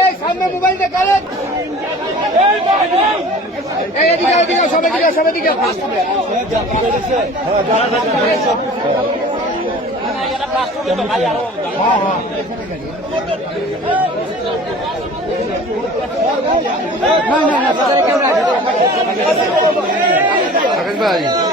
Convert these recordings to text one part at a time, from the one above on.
এই সামনে মোবাইল দেখালেন এই এদিকে এদিকে সব এদিকে সব এদিকে আকাশ ভাই।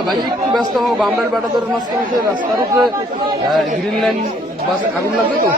ভাই, একটু ব্যস্ত আমার বামরাইল বাটাদরের মাঝখানে যে রাস্তার উপরে গ্রিন লাইন বাস আগুন লাগবে তো?